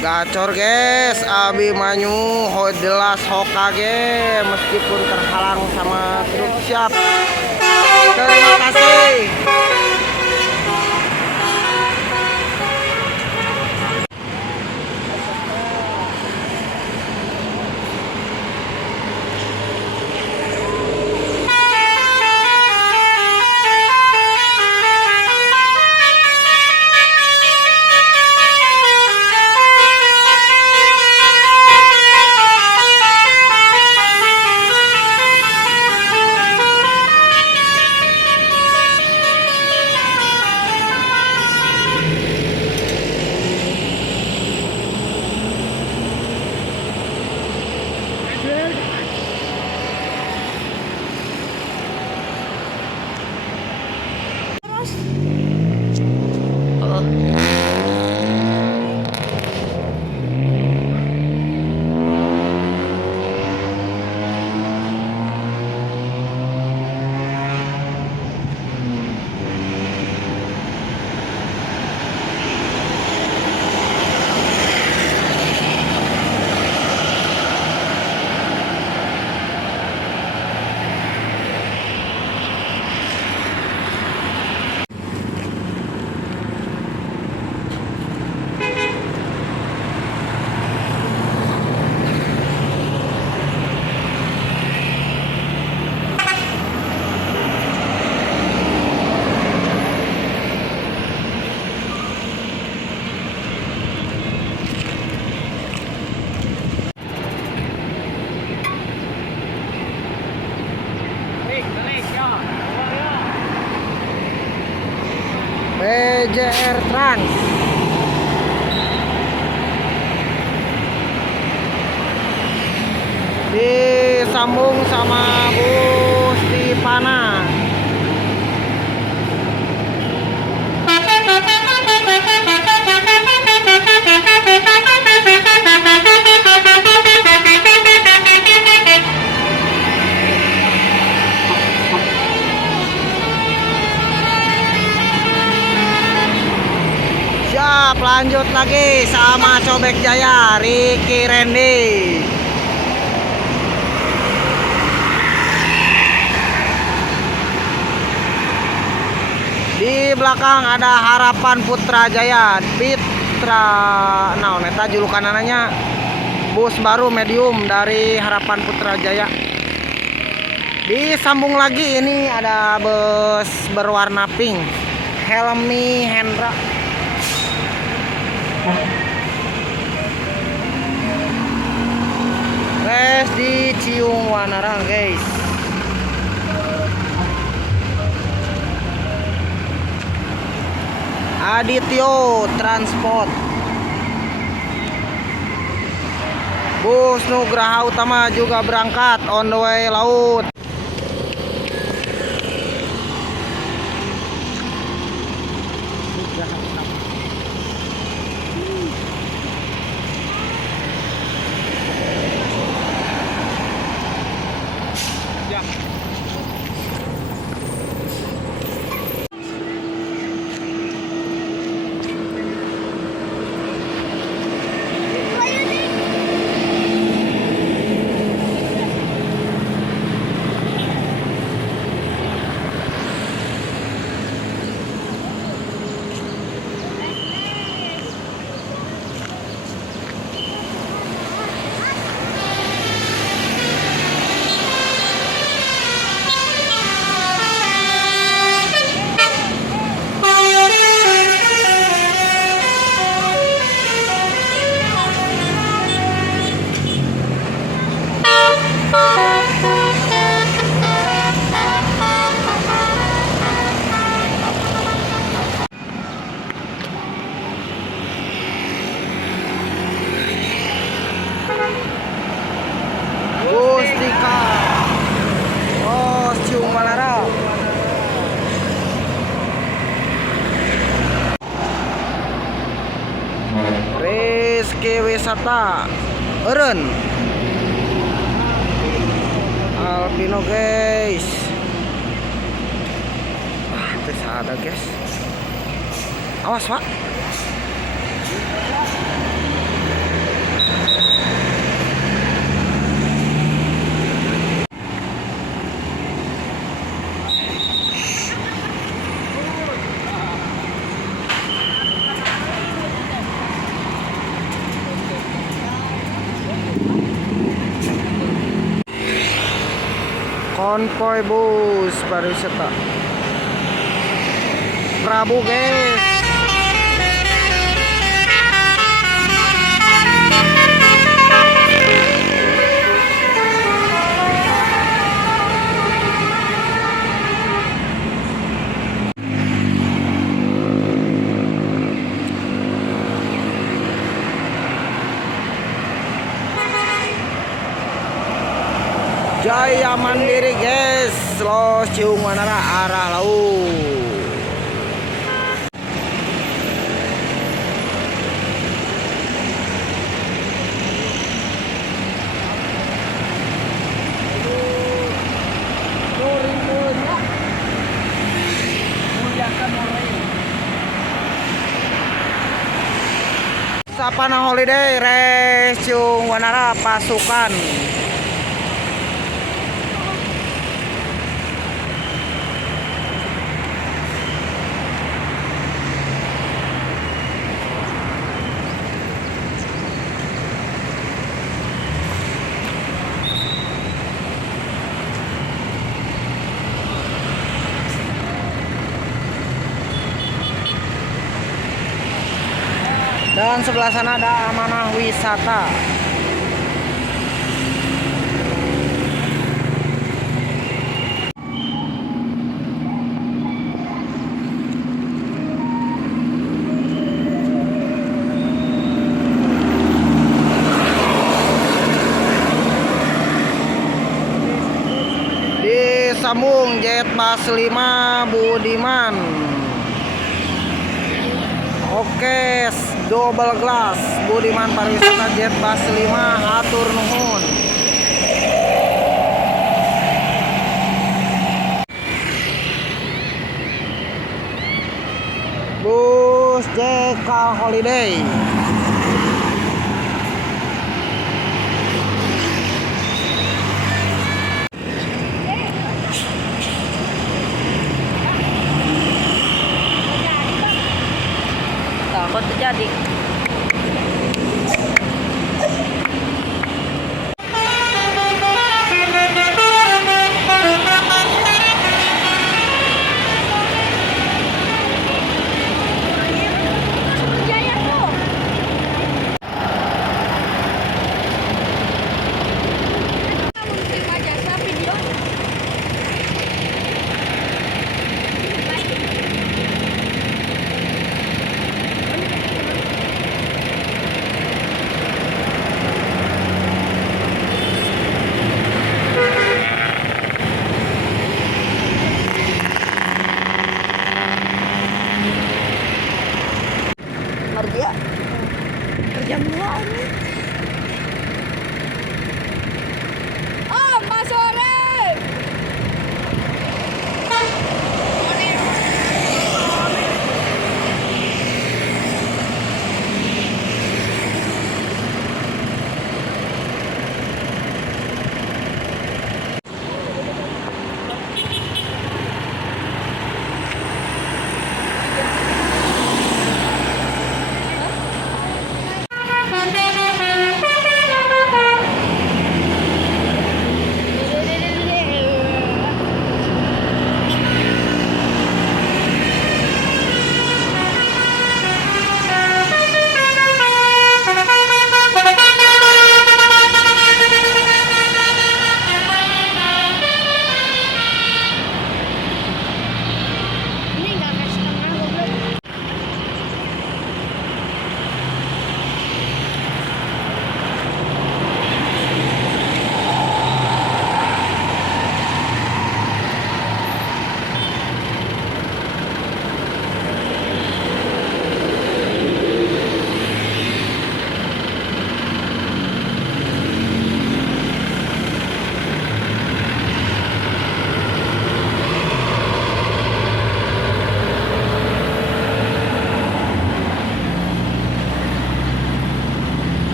Gacor guys, Abi Manyu jelas Hokage meskipun terhalang sama truk. Siap. Terima kasih. PJR Trans. Disambung sama bus di Pana. Lanjut lagi sama Cobek Jaya Ricky Randy. Di belakang ada Harapan Putra Jaya Pitra. Nah, neta julukan anaknya bus baru medium dari Harapan Putra Jaya. Disambung lagi ini ada bus berwarna pink Helmi Hendra. Guys, di Ciung Wanarang guys. Adityo Transport. Bus Nugraha Utama juga berangkat on the way laut. Rizky Wisata Eren Alpino guys. Wah, itu ada guys. Awas pak. konvoy bus pariwisata Prabu guys. Jaya Mandiri guys, Los Ciung Wanara arah laut. Sapana Holiday Res Ciung Wanara pasukan. Dan sebelah sana ada Amanah Wisata. Disambung Jet Bus 5 Budiman. Oke, double glass Budiman pariwisata Jet Bus 5 hatur nuhun. Bus JK Holiday. Takut terjadi. Kerja mula ini. Oh, Mas sore.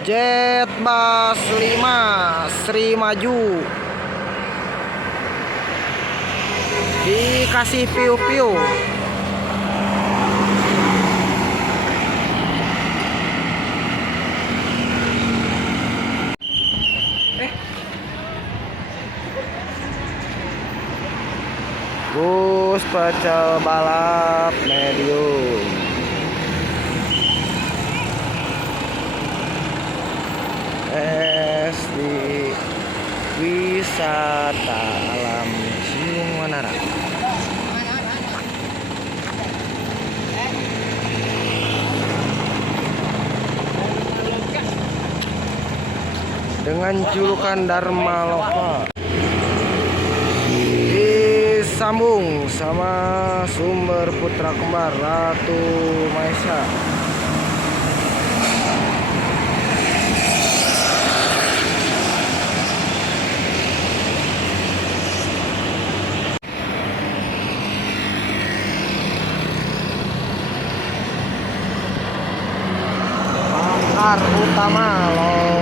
Jet Bus 5 Sri Maju. Dikasih piu-piu. Bus pecel balap medium. di wisata alam Siung Wanara. Dengan julukan Dharma Loka, disambung sama sumber putra kembar Ratu Maisa. Bakar utama loh.